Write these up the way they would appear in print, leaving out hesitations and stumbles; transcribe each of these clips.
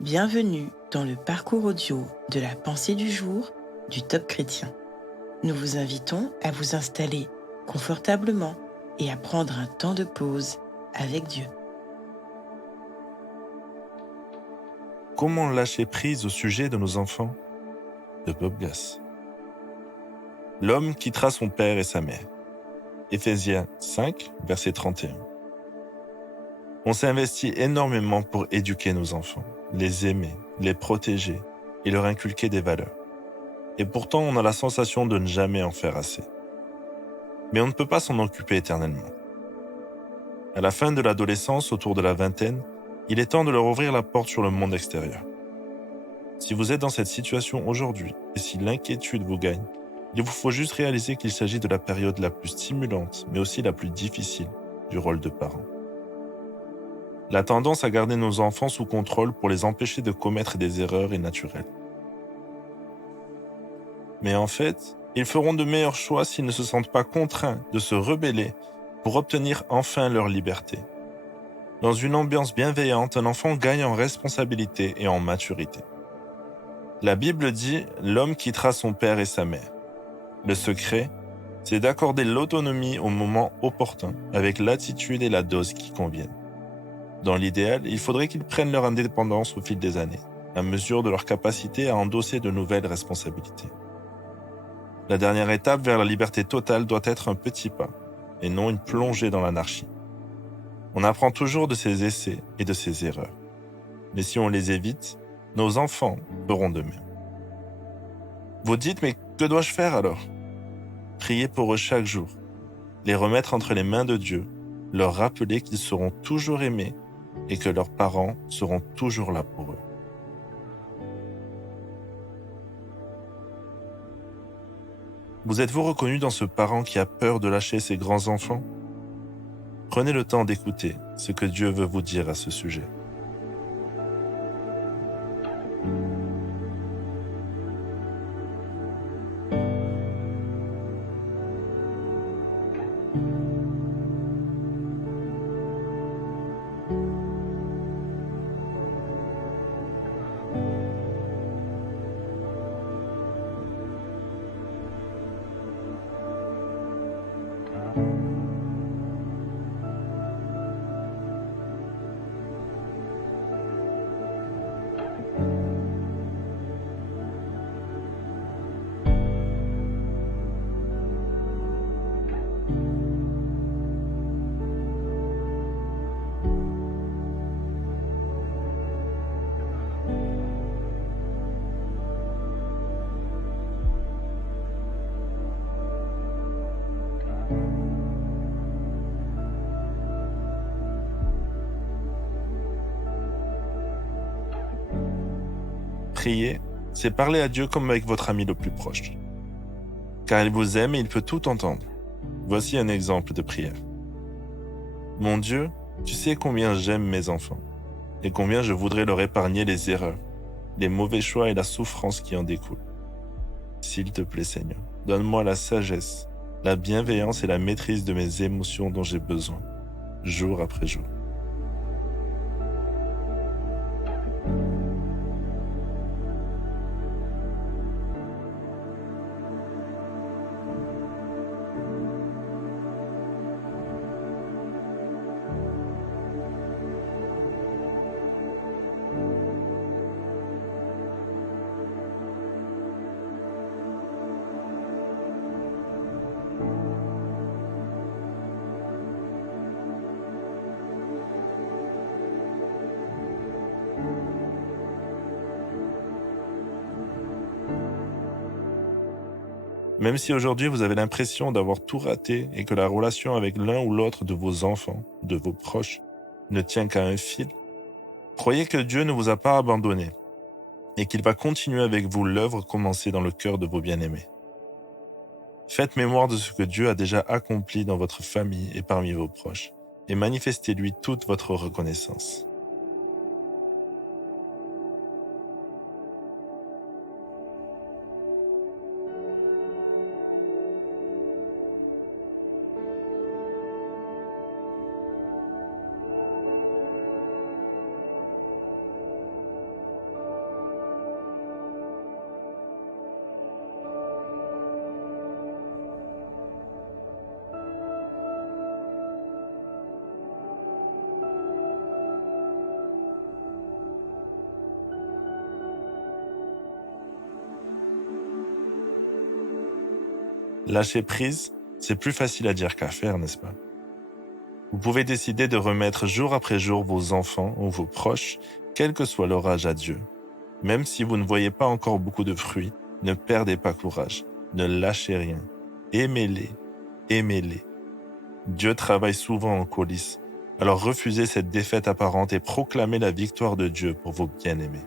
Bienvenue dans le parcours audio de la pensée du jour du Top Chrétien. Nous vous invitons à vous installer confortablement et à prendre un temps de pause avec Dieu. Comment lâcher prise au sujet de nos enfants de Bob Gass. L'homme quittera son père et sa mère. Éphésiens 5, verset 31. On s'investit énormément pour éduquer nos enfants, les aimer, les protéger et leur inculquer des valeurs. Et pourtant, on a la sensation de ne jamais en faire assez. Mais on ne peut pas s'en occuper éternellement. À la fin de l'adolescence, autour de la vingtaine, il est temps de leur ouvrir la porte sur le monde extérieur. Si vous êtes dans cette situation aujourd'hui et si l'inquiétude vous gagne, il vous faut juste réaliser qu'il s'agit de la période la plus stimulante, mais aussi la plus difficile du rôle de parent. La tendance à garder nos enfants sous contrôle pour les empêcher de commettre des erreurs est naturelle. Mais en fait, ils feront de meilleurs choix s'ils ne se sentent pas contraints de se rebeller pour obtenir enfin leur liberté. Dans une ambiance bienveillante, un enfant gagne en responsabilité et en maturité. La Bible dit « L'homme quittera son père et sa mère ». Le secret, c'est d'accorder l'autonomie au moment opportun, avec l'attitude et la dose qui conviennent. Dans l'idéal, il faudrait qu'ils prennent leur indépendance au fil des années, à mesure de leur capacité à endosser de nouvelles responsabilités. La dernière étape vers la liberté totale doit être un petit pas, et non une plongée dans l'anarchie. On apprend toujours de ses essais et de ses erreurs. Mais si on les évite, nos enfants feront de même. Vous dites, mais que dois-je faire alors ? Prier pour eux chaque jour, les remettre entre les mains de Dieu, leur rappeler qu'ils seront toujours aimés et que leurs parents seront toujours là pour eux. Vous êtes-vous reconnu dans ce parent qui a peur de lâcher ses grands-enfants ? Prenez le temps d'écouter ce que Dieu veut vous dire à ce sujet. Prier, c'est parler à Dieu comme avec votre ami le plus proche. Car il vous aime et il peut tout entendre. Voici un exemple de prière. Mon Dieu, tu sais combien j'aime mes enfants et combien je voudrais leur épargner les erreurs, les mauvais choix et la souffrance qui en découlent. S'il te plaît Seigneur, donne-moi la sagesse, la bienveillance et la maîtrise de mes émotions dont j'ai besoin, jour après jour. Même si aujourd'hui vous avez l'impression d'avoir tout raté et que la relation avec l'un ou l'autre de vos enfants, de vos proches, ne tient qu'à un fil, croyez que Dieu ne vous a pas abandonné et qu'il va continuer avec vous l'œuvre commencée dans le cœur de vos bien-aimés. Faites mémoire de ce que Dieu a déjà accompli dans votre famille et parmi vos proches et manifestez-lui toute votre reconnaissance. Lâcher prise, c'est plus facile à dire qu'à faire, n'est-ce pas? Vous pouvez décider de remettre jour après jour vos enfants ou vos proches, quel que soit leur âge, à Dieu. Même si vous ne voyez pas encore beaucoup de fruits, ne perdez pas courage, ne lâchez rien. Aimez-les, aimez-les. Dieu travaille souvent en coulisses, alors refusez cette défaite apparente et proclamez la victoire de Dieu pour vos bien-aimés.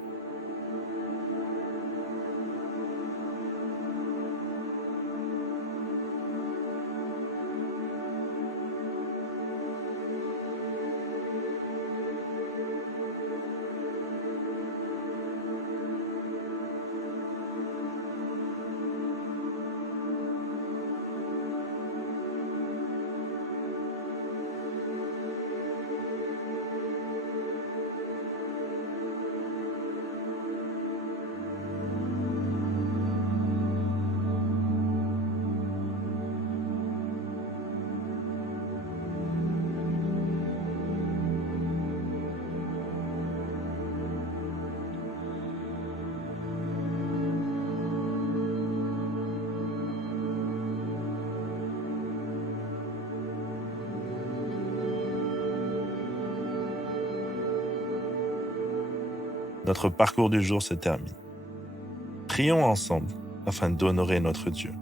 Notre parcours du jour se termine. Prions ensemble afin d'honorer notre Dieu.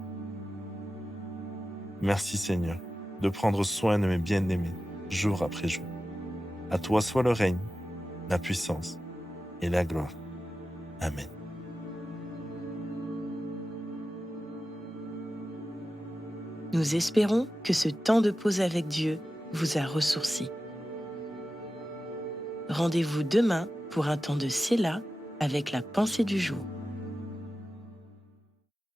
Merci Seigneur de prendre soin de mes bien-aimés jour après jour. À toi soit le règne, la puissance et la gloire. Amen. Nous espérons que ce temps de pause avec Dieu vous a ressourci. Rendez-vous demain pour un temps de Séla avec la pensée du jour.